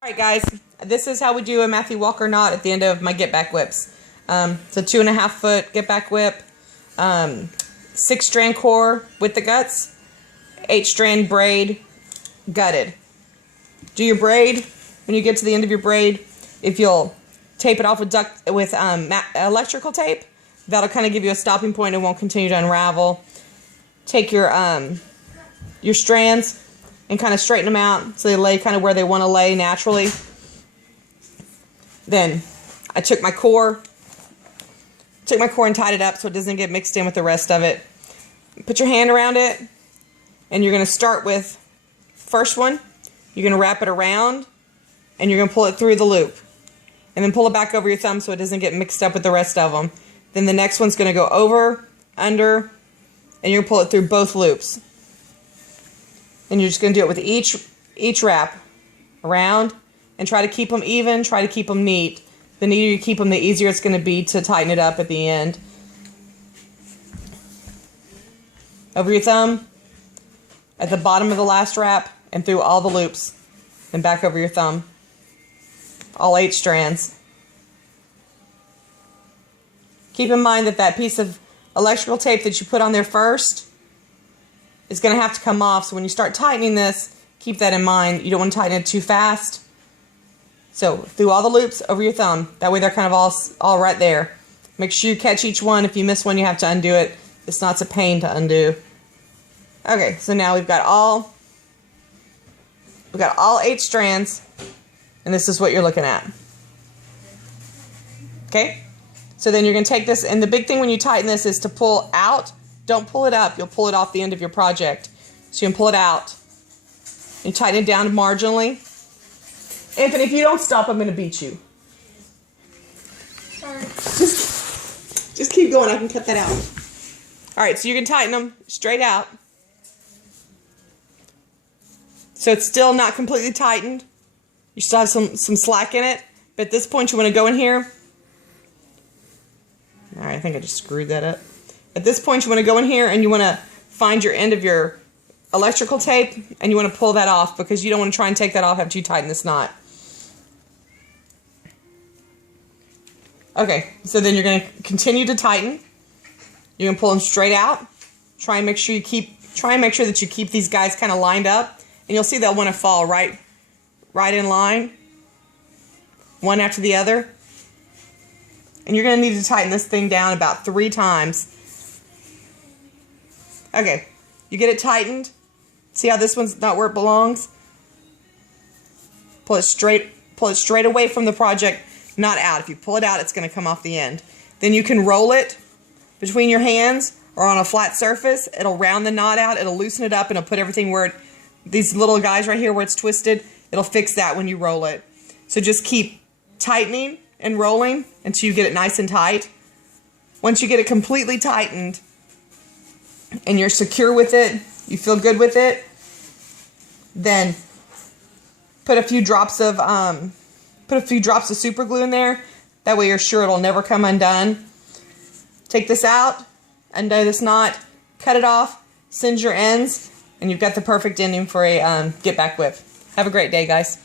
Alright guys, this is how we do a Mathew Walker knot at the end of my get back whips. It's a 2.5 foot get back whip, 6 strand core with the guts, 8 strand braid gutted. Do your braid. When you get to the end of your braid, if you'll tape it off with electrical tape, that'll kind of give you a stopping point and won't continue to unravel. Take your strands and kind of straighten them out so they lay kind of where they want to lay naturally. Then I took my core and tied it up so it doesn't get mixed in with the rest of it. Put your hand around it, and you're going to start with first one. You're going to wrap it around, and you're going to pull it through the loop. And then pull it back over your thumb so it doesn't get mixed up with the rest of them. Then the next one's going to go over, under, and you're going to pull it through both loops. And you're just going to do it with each wrap around, and try to keep them even, try to keep them neat. The neater you keep them, the easier it's going to be to tighten it up at the end. Over your thumb, at the bottom of the last wrap, and through all the loops, and back over your thumb. All 8 strands. Keep in mind that piece of electrical tape that you put on there first is going to have to come off, so when you start tightening this, keep that in mind. You don't want to tighten it too fast. So through all the loops, over your thumb. That way they're kind of all right there. Make sure you catch each one. If you miss one, you have to undo it. It's not a pain to undo. Okay, so now we've got all 8 strands, and this is what you're looking at. Okay? So then you're going to take this, and the big thing when you tighten this is to pull out. Don't pull it up. You'll pull it off the end of your project. So you can pull it out. You tighten it down marginally. Anthony, if you don't stop, I'm going to beat you. Sorry. Just keep going. I can cut that out. All right, so you can tighten them straight out. So it's still not completely tightened. You still have some slack in it. But at this point, you want to go in here. All right, I think I just screwed that up. At this point, you want to go in here and you want to find your end of your electrical tape, and you want to pull that off because you don't want to try and take that off after you tighten this knot. Okay, so then you're going to continue to tighten. You're going to pull them straight out. Try and make sure that you keep these guys kind of lined up, and you'll see they'll want to fall right in line, one after the other. And you're going to need to tighten this thing down about 3 times. Okay, you get it tightened. See how this one's not where it belongs? Pull it straight away from the project, not out. If you pull it out, it's going to come off the end. Then you can roll it between your hands or on a flat surface. It'll round the knot out, it'll loosen it up, and it'll put everything where these little guys right here where it's twisted, it'll fix that when you roll it. So just keep tightening and rolling until you get it nice and tight. Once you get it completely tightened and you're secure with it, you feel good with it, then put a few drops of super glue in there. That way you're sure it'll never come undone. Take this out, undo this knot, cut it off, singe your ends, and you've got the perfect ending for a get back whip. Have a great day, guys.